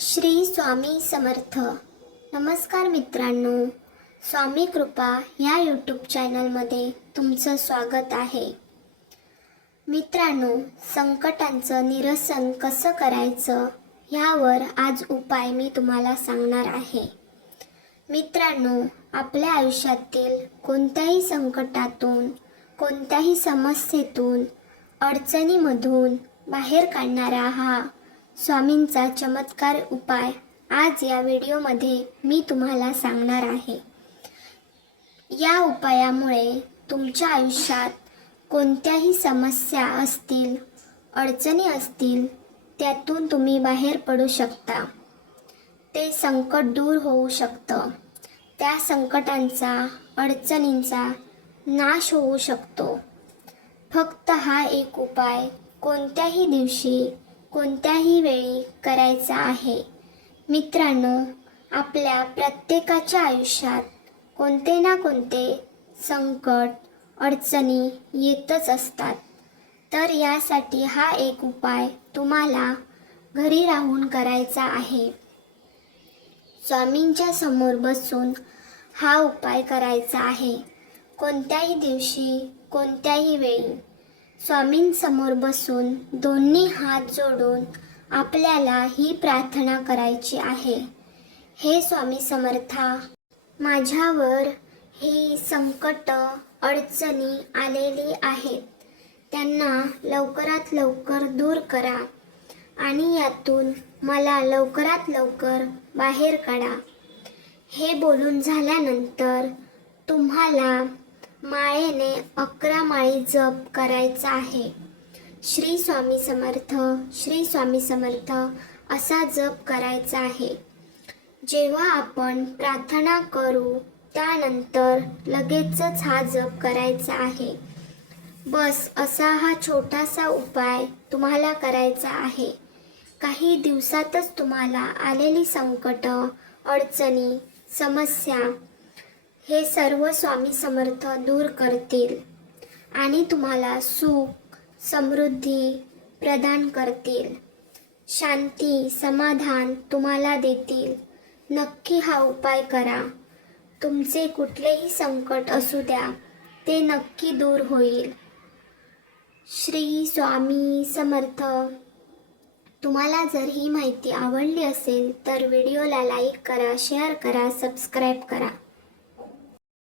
श्री स्वामी समर्थ. नमस्कार मित्रांनो, स्वामी कृपा या यूट्यूब चॅनलमध्ये तुमचं स्वागत आहे. मित्रांनो, संकटांचं निरसन कसं करायचं ह्यावर आज उपाय मी तुम्हाला सांगणार आहे. मित्रांनो, आपल्या आयुष्यातील कोणत्याही संकटातून, कोणत्याही समस्येतून, अडचणीमधून बाहेर काढणारा हा स्वामींचा चमत्कार उपाय आज या व्हिडिओमध्ये मी तुम्हाला सांगणार आहे. या उपायामुळे तुमच्या आयुष्यात कोणत्याही समस्या असतील, अडचणी असतील, त्यातून तुम्ही बाहेर पडू शकता. ते संकट दूर होऊ शकतं. त्या संकटांचा, अडचणींचा नाश होऊ शकतो. फक्त हा एक उपाय कोणत्याही दिवशी, कोणत्याही वेळी करायचा आहे. मित्रांनो, आपल्या प्रत्येकाच्या आयुष्यात कोणते ना कोणते संकट, अडचणी येतच असतात. तर यासाठी हा एक उपाय तुम्हाला घरी राहून करायचा आहे. स्वामींच्या समोर बसून हा उपाय करायचा आहे. कोणत्याही दिवशी, कोणत्याही वेळी स्वामींसमोर बसून दोन्ही हात जोडून आपल्याला ही प्रार्थना करायची आहे. हे स्वामी समर्था, माझ्यावर ही संकट, अडचणी आलेली आहेत, त्यांना लवकरात लवकर दूर करा आणि यातून मला लवकरात लवकर बाहेर काढा. हे बोलून झाल्यानंतर तुम्हाला माळेने 11 माळी जप करायचा आहे. श्री स्वामी समर्थ, श्री स्वामी समर्थ असा जप करायचा आहे. जेव्हा आपण प्रार्थना करू त्यानंतर लगेचच हा जप करायचा आहे. बस असा हा छोटासा उपाय तुम्हाला करायचा आहे. काही दिवसातच तुम्हाला आलेली संकट, अडचणी, समस्या हे सर्व स्वामी समर्थ दूर करतील आणि तुम्हाला सुख, समृद्धी प्रदान करतील. शांती, समाधान तुम्हाला देतील. नक्की हा उपाय करा. तुमचे कुठलेही संकट असू द्या, ते नक्की दूर होईल. श्री स्वामी समर्थ. तुम्हाला जर ही माहिती आवडली असेल तर व्हिडिओला लाईक करा, शेअर करा, सबस्क्राईब करा.